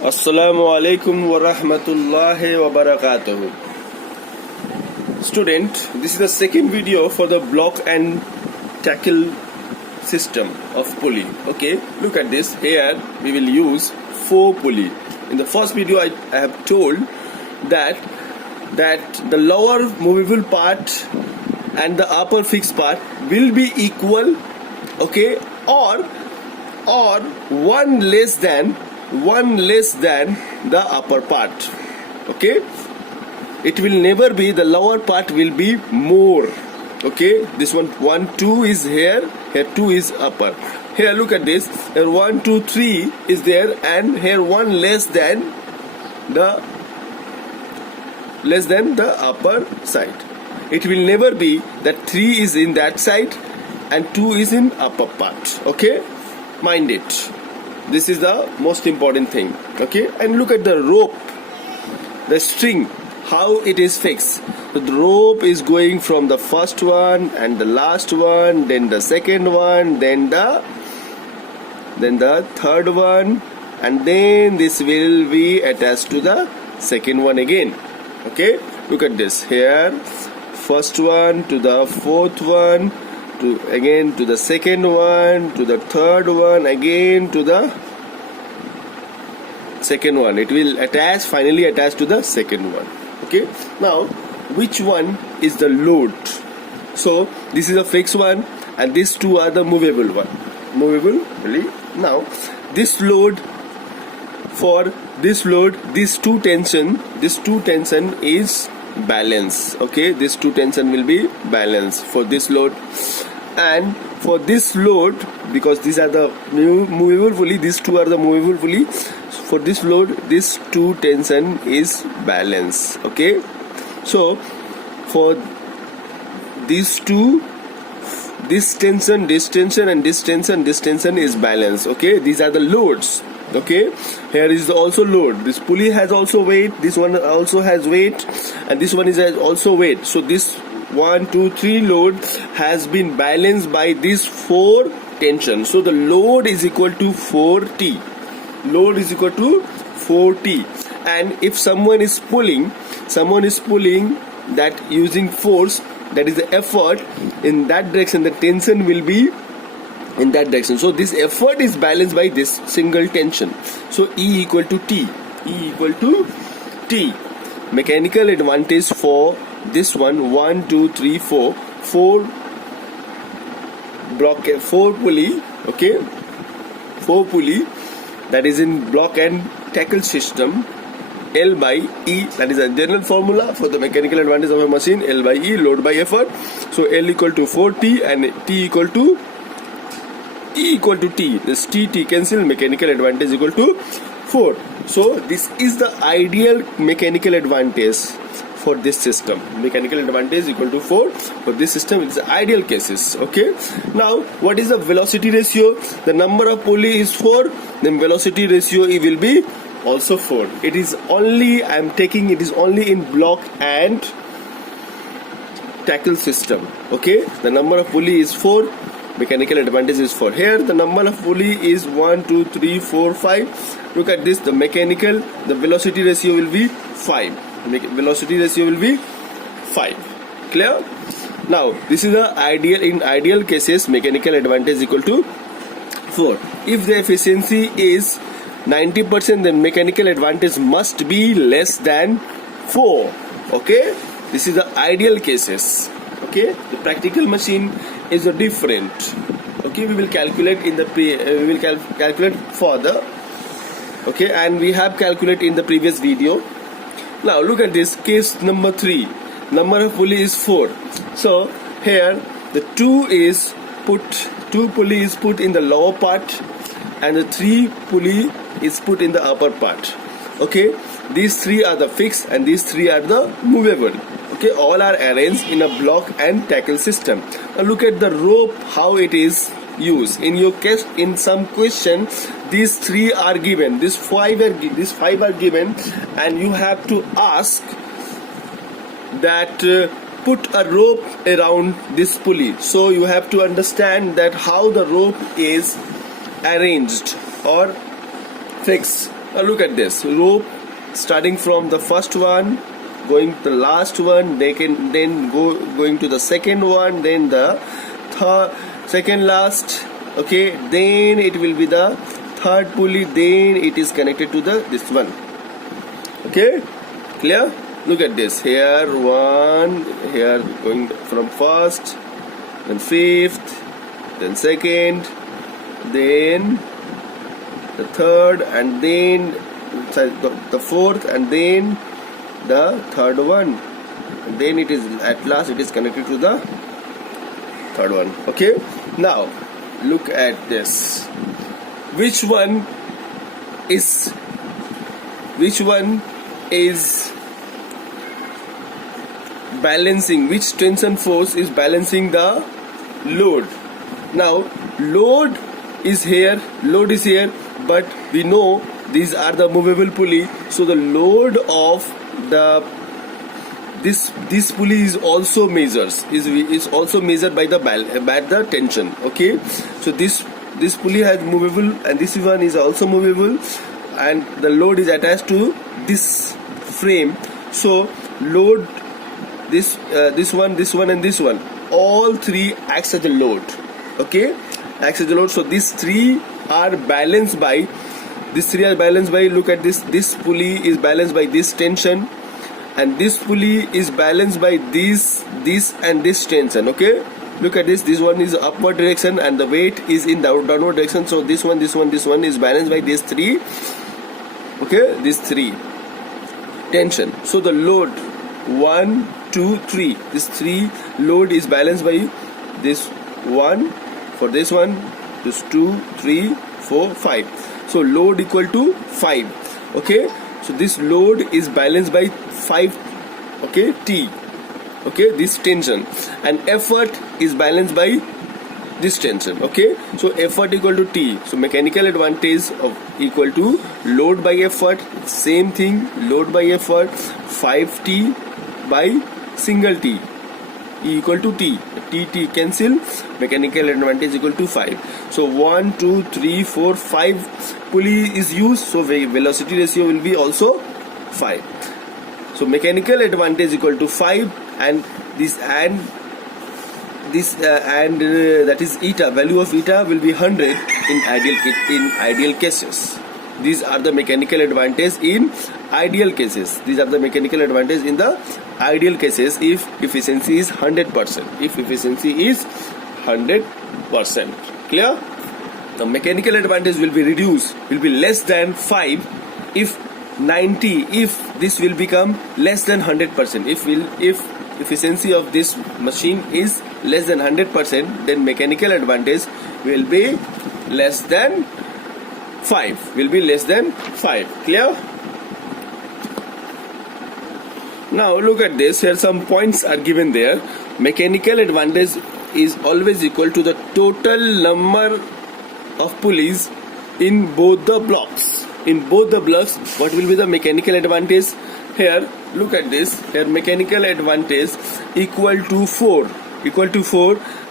Assalamu alaikum wa rahmatullahi wa barakatuh. Student, this is the second video for the block and tackle system of pulley. Okay, look at this. Here we will use 4 pulley. In the first video I have told that the lower movable part and the upper fixed part will be equal, okay, or one less than the upper part. Okay, it will never be, the lower part will be more. Okay, this one 2 is here 2 is upper. Here look at this, here 1 2 3 is there, and here 1 less than the upper side. It will never be that 3 is in that side and 2 is in upper part. Okay, mind it. This is the most important thing. Okay, and look at the rope, the string, how it is fixed. So the rope is going from the first one and the last one, then the second one, then the third one, and then this will be attached to the second one again. Okay, look at this. Here first one to the fourth one, to again to the second one, to the third one, again to the second one. It will attach, finally attach to the second one. Okay, now which one is the load? So this is a fixed one and these two are the movable one. Movable, really. Now this load, for this load, this two tension is balance. Okay, this two tension will be balance for this load, and for this load, because these are the movable pulley, these two are the movable pulley. For this load, this two tension is balance. Okay, so for these two, this tension, and this tension is balance. Okay, these are the loads. Okay, here is also load. This pulley has also weight, this one also has weight, and this one is also weight. So this 1 2 3 load has been balanced by these 4 tension. So the load is equal to 4T. Load is equal to 4T. And if someone is pulling that using force, that is the effort, in that direction the tension will be in that direction. So this effort is balanced by this single tension. So E equal to T. Mechanical advantage for this one, 1 2 3 4 pulley. Okay, 4 pulley, that is in block and tackle system. L by E, that is a general formula for the mechanical advantage of a machine. L by E, load by effort. So L equal to 4T and T equal to E equal to T. This T cancel, mechanical advantage equal to 4. So this is the ideal mechanical advantage for this system. Mechanical advantage equal to 4 for this system. It's the ideal cases. Okay, now what is the velocity ratio? The number of pulley is 4, then velocity ratio it will be also 4. It is only, I am taking, it is only in block and tackle system. Okay, the number of pulley is 4, mechanical advantage is 4. Here the number of pulley is 1 2 3 4 5. Look at this, the mechanical, the velocity ratio will be 5. Velocity ratio will be 5. Clear? Now this is the ideal, in ideal cases mechanical advantage equal to 4. If the efficiency is 90%, then mechanical advantage must be less than 4. Okay, this is the ideal cases. Okay, the practical machine is a different. Okay, we will calculate in the calculate further. Okay, and we have calculated in the previous video. Now look at this case number 3. Number of pulley is 4. So here the 2 pulley is put in the lower part and the 3 pulley is put in the upper part. Okay, these 3 are the fixed and these 3 are the movable. Okay, all are arranged in a block and tackle system. Now look at the rope, how it is used. In your case, in some question, these 3 are given, these 5 are given, and you have to ask that put a rope around this pulley. So you have to understand that how the rope is arranged or fixed. Now look at this rope, starting from the first one, going to the last one, then going to the second one, then the second last. Okay, then it will be the third pulley, then it is connected to this one. Okay, clear? Look at this. Here one, here going from first, then fifth, then second, then the third, and then the fourth, and then the third one, and then it is at last it is connected to the third one. Okay, now look at this. Which one is balancing, which tension force is balancing the load? Now load is here, but we know these are the movable pulley, so the load of this pulley is also measured by the tension. Okay, so this pulley has movable, and this one is also movable, and the load is attached to this frame. So load this one, and this one, all three acts as a load. Okay, acts as a load. So these three are balanced by look at this pulley is balanced by this tension, and this pulley is balanced by this and this tension. Okay, look at this one is upward direction and the weight is in the downward direction. So this one is balanced by these three. Okay, these three tension. So the load 1, 2, 3, this 3 load is balanced by this 1, for this one, this 2, 3, 4, 5. So load equal to 5. Okay, so this load is balanced by 5. Okay, T. Okay, this tension, and effort is balanced by this tension. Okay, so effort equal to T. So mechanical advantage of equal to load by effort. Same thing, load by effort, 5T by single T equal to T. T cancel, mechanical advantage equal to 5. So 1, 2, 3, 4, 5 pulley is used, so velocity ratio will be also 5. So mechanical advantage equal to 5, and that is eta, value of eta will be 100 in ideal cases. These are the mechanical advantage in ideal cases. These are the mechanical advantage in the ideal cases if efficiency is 100%. If efficiency is 100%. Clear? The mechanical advantage will be reduced, will be less than 5 if 90, if this will become less than 100%. If efficiency of this machine is less than 100%, then mechanical advantage will be less than 5. Clear? Now look at this. Here some points are given there. Mechanical advantage is always equal to the total number of pulleys in both the blocks. What will be the mechanical advantage? Here look at this. Here mechanical advantage equal to 4.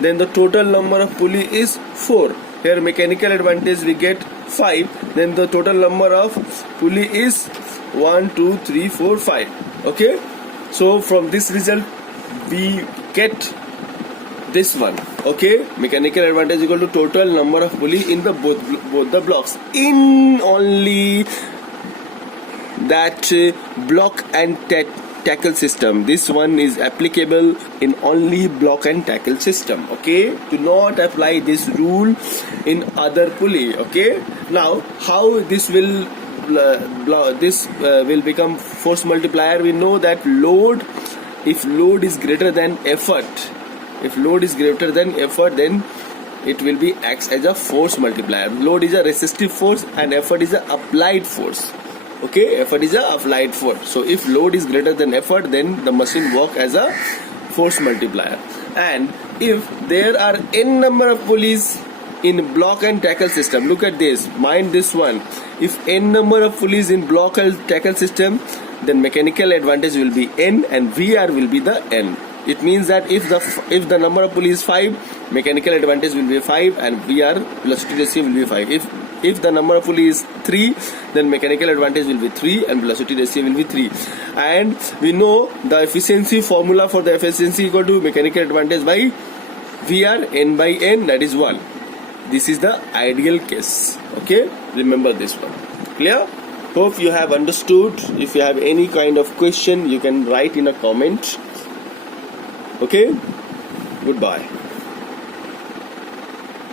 Then the total number of pulley is 4. Here mechanical advantage we get 5. Then the total number of pulley is 1, 2, 3, 4, 5. Okay, so from this result we get this one. Okay, mechanical advantage equal to total number of pulley in the both the blocks. In only that block and tackle system, this one is applicable in only block and tackle system. Okay, do not apply this rule in other pulley. Okay, now how this will become force multiplier? We know that load, if load is greater than effort, then it will be acts as a force multiplier. Load is a resistive force and effort is a applied force. Okay, effort is a applied force. So if load is greater than effort, then the machine work as a force multiplier. And if there are n number of pulleys in block and tackle system, look at this, mind this one. If n number of pulleys in block and tackle system, then mechanical advantage will be n and VR will be the n. It means that if the number of pulleys is 5, mechanical advantage will be 5 and VR velocity ratio will be 5. If the number of pulley is 3, then mechanical advantage will be 3 and velocity ratio will be 3. And we know the efficiency formula for the efficiency equal to mechanical advantage by VR n by n, that is 1. This is the ideal case. Okay, remember this one. Clear? Hope you have understood. If you have any kind of question, you can write in a comment. Okay, goodbye.